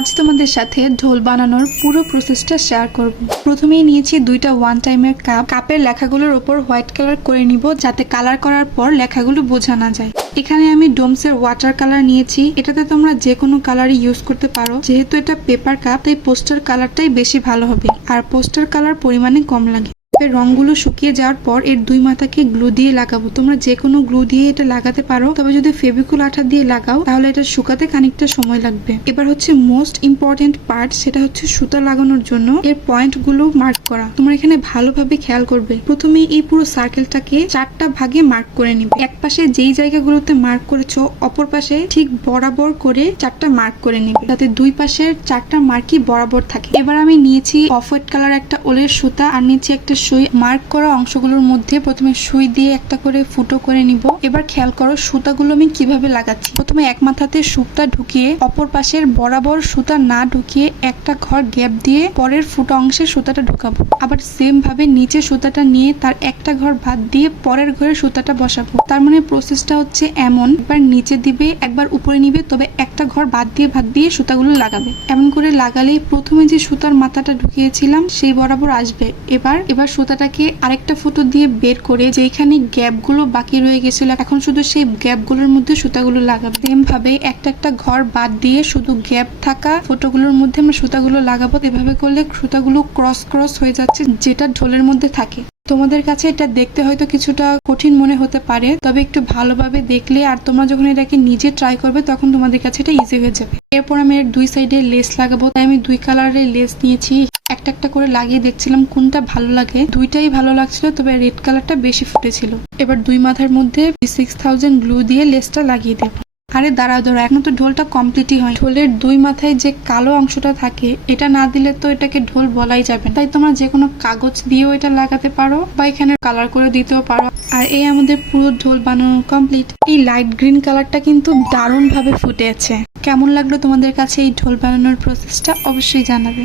আজ তোমাদের সাথে ঢোল বানানোর পুরো প্রসেসটা শেয়ার করব। প্রথমেই নিয়েছি দুইটা ওয়ান টাইমের কাপের লেখাগুলোর ওপর হোয়াইট কালার করে নিব, যাতে কালার করার পর লেখাগুলো বোঝা না যায়। এখানে আমি ডোমসের ওয়াটার কালার নিয়েছি। এটাতে তোমরা যে কোনো কালারই ইউজ করতে পারো। যেহেতু এটা পেপার কাপ, তাই পোস্টার কালারটাই বেশি ভালো হবে, আর পোস্টার কালার পরিমাণে কম লাগে। রংগুলো শুকিয়ে যাওয়ার পর এর দুই মাথাকে গ্লু দিয়ে লাগাবো। তোমরা যে কোনো গ্লু দিয়ে এটা লাগাতে পারো, তবে যদি ফেভিকুল আঠা দিয়ে লাগাও তাহলে এটা শুকাতে খানিকটা সময় লাগবে। এবার হচ্ছে মোস্ট ইম্পর্টেন্ট পার্ট, সেটা হচ্ছে সুতা লাগানোর জন্য এর পয়েন্ট গুলো মার্ক করা। তোমরা এখানে ভালোভাবে খেয়াল করবে। প্রথমে এই পুরো সার্কেলটাকে 4টা ভাগে মার্ক করে নিবে। এক পাশে যেই জায়গাগুলোতে মার্ক করেছো, অপর পাশে ঠিক বরাবর করে 4টা মার্ক করে নিবে, যাতে দুই পাশের 4টা মার্কই বরাবর থাকে। এবার আমি নিয়েছি অফ হোয়াইট কালার একটা ওলের সুতা, আর নিয়েছি একটা সুই। মার্ক করা অংশগুলোর মধ্যে প্রথমে সুই দিয়ে একটা করে ফুটো করে নিব। এবার খেয়াল করো সুতাগুলো আমি কিভাবে লাগাচ্ছি। প্রথমে এক মাথাতে সুতা ঢুকিয়ে অপর পাশের বরাবর সুতা না ঢুকিয়ে একটা ঘর গ্যাপ দিয়ে পরের ফুটো অংশে সুতাটা ঢুকাবো। আবার সেম ভাবে নিচে সুতাটা নিয়ে তার একটা ঘর বাদ দিয়ে পরের ঘরে সুতাটা বসাবো। তার মানে প্রসেসটা হচ্ছে এমন, একবার নিচে দিবে একবার উপরে নিবে, তবে একটা ঘর বাদ দিয়ে সুতাগুলো লাগাবে। এমন করে লাগালেই প্রথমে যে সুতার মাথাটা ঢুকিয়েছিলাম সেই বরাবর আসবে। এবার সুতাটাকে আরেকটা ফুটো দিয়ে বের করে যেখানে গ্যাপ গুলো বাকি রয়ে গেছিল, এখন শুধু সেই গ্যাপ গুলোর মধ্যে সুতাগুলো লাগাবো। সেম ভাবে একটা ঘর বাদ দিয়ে শুধু গ্যাপ থাকা ফুটোগুলোর মধ্যে আমরা সুতাগুলো লাগাবো। এভাবে করলে সুতাগুলো ক্রস হয়ে যাচ্ছে, যেটা ঢোলের মধ্যে থাকে। তোমাদের কাছে এটা দেখতে হয়তো কিছুটা কঠিন মনে হতে পারে, তবে একটু ভালোভাবে দেখলে আর তোমরা যখন এটাকে নিজে ট্রাই করবে তখন তোমাদের কাছে এটা ইজি হয়ে যাবে। এরপর আমি এর দুই সাইডে লেস লাগাবো, তাই আমি 2 কালারের লেস নিয়েছি। একটা করে লাগিয়ে দেখছিলাম কোনটা ভালো লাগে। দুইটাই ভালো লাগছিল, তবে রেড কালারটা বেশি ফুটেছিল। এবার দুই মাথার মধ্যে 6000 গ্লু দিয়ে লেসটা লাগিয়ে দেবো। আরে দাঁড়াও এখন তো ঢোলটা কমপ্লিটই হয়। ঢোলের দুই মাথায় যে কালো অংশটা থাকে, এটা না দিলে তো এটাকে ঢোল বলাই যাবে না। তাই তোমরা যে কোনো কাগজ দিয়েও এটা লাগাতে পারো বা এখানে কালার করে দিতেও পারো। আর এই আমাদের পুরো ঢোল বানানো কমপ্লিট। এই লাইট গ্রিন কালারটা কিন্তু দারুণ ভাবে ফুটে আছে। কেমন লাগলো তোমাদের কাছে এই ঢোল বানানোর প্রসেসটা অবশ্যই জানাবে।